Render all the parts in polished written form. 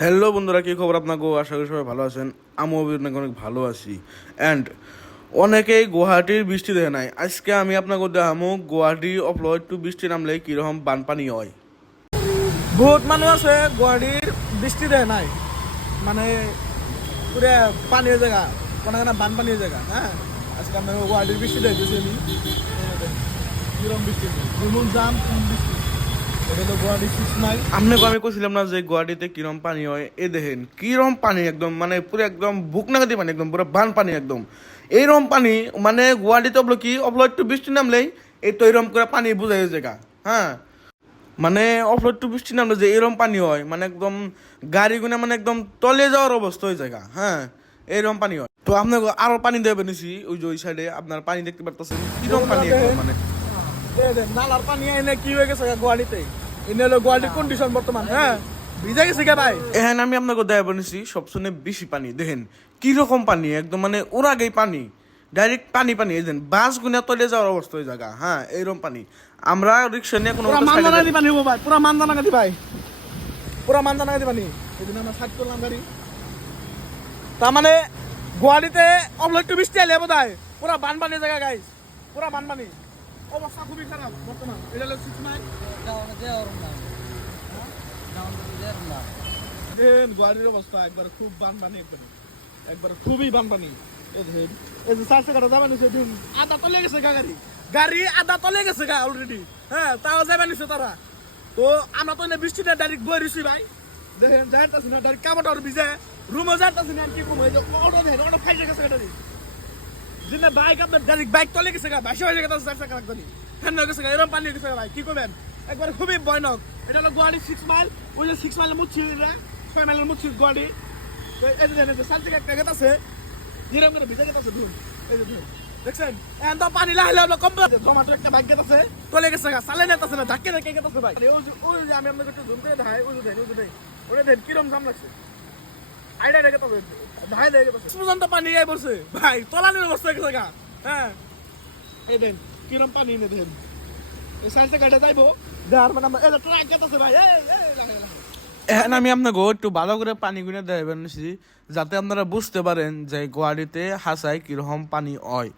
Hello বন্ধুরা, কি খবর আপনাকে? আশা করি সবাই ভালো আছেন। আমিও অনেক অনেক ভালো আছি। অ্যান্ড অনেকেই গুয়াহাটির বৃষ্টি দেখে নাই। আজকে আমি আপনাকে দেখামো গুয়াহাটি অফলো একটু বৃষ্টি নামলে কীরকম বানপানি হয়। বহুত মানুষ আছে গুৱাহাটীৰ বৃষ্টি দেয় নাই, মানে পুরো পানীয় জায়গা, কোনো বানপানীয় জায়গা। হ্যাঁ, আজকে আমরা গুৱাহাটীর বৃষ্টি দেখতেছি আমি কিরম বৃষ্টি, যেমন জাম বৃষ্টি। এটা হলো গুৱাহাটী 6 মাইল। আপনাকে আমি কইছিলাম না যে গুয়াহাটিতে কিরম পানি হয়। এ দেখেন কিরম পানি, একদম মানে পুরো একদম বুক নাগাদি পানি, একদম পুরো বানপানি একদম। এইরকম পানি মানে গুয়াহাটিতে অফলো একটু বৃষ্টি নামলেই এই তো এরকম করে পানি বুঝাই জায়গা। হ্যাঁ, মানে অফলোড টু বৃষ্টি নামলে যে এরকম পানি হয়, মানে একদম গাড়ি গুনে মানে একদম তলে যাওয়ার অবস্থা ওই জায়গা। হ্যাঁ, এরকম পানি হয়। তো আপনাকে আরো পানি দেবে নিছি, ওই যে ওই সাইডে আপনার পানি দেখতে পারতেছেন কিরকম পানি একদম মানে। নালার পানি এনে কি হয়ে গেছে গুৱাহাটীতে, এনে হলো গুৱাহাটির কন্ডিশন বর্তমান। হ্যাঁ, ভিজে গেছে কে ভাই? এখানে আমি আপনাকে দেবে নিছি সবসময় বেশি পানি। দেখেন কিরকম পানি, একদম মানে ওর আগেই পানি, ডাইরেক্ট পানি পানি। এই দেন বাস গুনে তলে যাওয়ার অবস্থা ওই জায়গা। হ্যাঁ, এইরকম পানি। আমরা রিক্সা নিয়ে কোনো পুরা মান্দানাগাদি পানি হবো ভাই, পুরা মান্দানাগাদি ভাই, পুরা মান্দানাগাদি পানি। এদিন আমরা সাইড করলাম গাড়ি। তার মানে গুয়াহাটিতে অবলট্টু বৃষ্টি এলে বোধ হয় পুরা বানপানি জায়গা গাইস, পুরা বানপানি, অবস্থা খুবই খারাপ বর্তমান। এটা হলো 6 মাইল। দেখেন গুয়াহাটির অবস্থা একবার খুব বানপানি, একবার খুবই বানপানি। এই দেখেন, এই যে 4 চাকাটা যাবেন আধা তলে গেছে গাড়ি, গাড়ি আধা তলে গেছে গা অলরেডি। হ্যাঁ, তাও যাবেন তারা। তো আমরা তো বৃষ্টিতে ডাইরেক্ট বই রইছি ভাই। দেখেন যাইতাছি না, ডাইরেক্ট কাপড় ভিজে রুমে যাইতাছি না। কি কম হইলো অটো, দেখেন অটো ফাইজে গেছে গাড়ি, যেটা বাইক আপনার ডাইরেক্ট বাইক তলে গেছে গা, ভাইসে হয়ে গেছে 4 চাকা গাড়ি, ফ্যান হয়ে গেছে গা, এরকম পানি গেছে ভাই। কি করবেন, একবার খুবই ভয়ানক। এটা হলো গুয়াহাটি 6 মাইল। ওই যে 6 মাইলের মুচ্ছি, 6 মাইলের মুচ্ছি গুয়াহাটি। তো এই যে দেখেন, সাল থেকে একটা গেট আছে, যেরকম করে ভিজে গেছে ধুন। এই যে ধুন দেখছেন, এখন তো পানি লাগাইলে আমরা কম জমাটো একটা বাইক গেট আছে, তলে গেছে গা, চালে নেতাছে না, ধাক্কে ধাক্কে গেছে ভাই। ওই যে আমি আপনাকে একটু জুম করে দেখাই, ওই যে দেখেন, ওই যে দেখেন, ওটা দেখেন কিরম জাম লাগছে। আইডা রেখে তবে ধাই দেখে পর্যন্ত পানি গায়ে পড়ছে ভাই, তলানির অবস্থা গেছে গা। হ্যাঁ, এই দেন কিরম পানি এনে দেখেন, এই সাইডে গাড়ি যাইবো দেখার মানে এই যে ট্রাক গেছে ভাই। এখন আমি আপনাকে একটু ভালো করে পানি গুনে দেবেন নিছি, যাতে আপনারা বুঝতে পারেন যে গুয়াহাটিতে হাসায় কিরকম পানি হয়।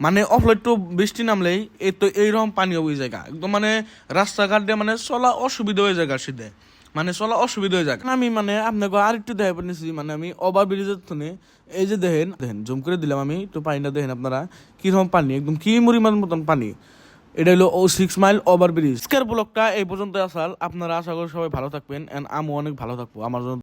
মানে অফলো একটু বৃষ্টি নামলেই এই তো এইরকম পানি ওই জায়গা, একদম মানে রাস্তাঘাট দিয়ে মানে চলা অসুবিধা হয়ে যায় সিধে, মানে চলা অসুবিধা হয়ে যায়। আমি মানে আপনাকে আর একটু দেখাই নিছি, মানে আমি ওভার ব্রিজের থনে এই যে দেখেন দেখেন জুম করে দিলাম আমি, একটু পানিটা দেখেন আপনারা কিরকম পানি, একদম কি মরিমার মতন পানি। এটা হলো 6 মাইল ওভার ব্রিজ। আজকের ব্লগটা এই পর্যন্ত আসাল। আপনারা আশা করি সবাই ভালো থাকবেন, এন্ড আমিও অনেক ভালো থাকবো। আমার জন্য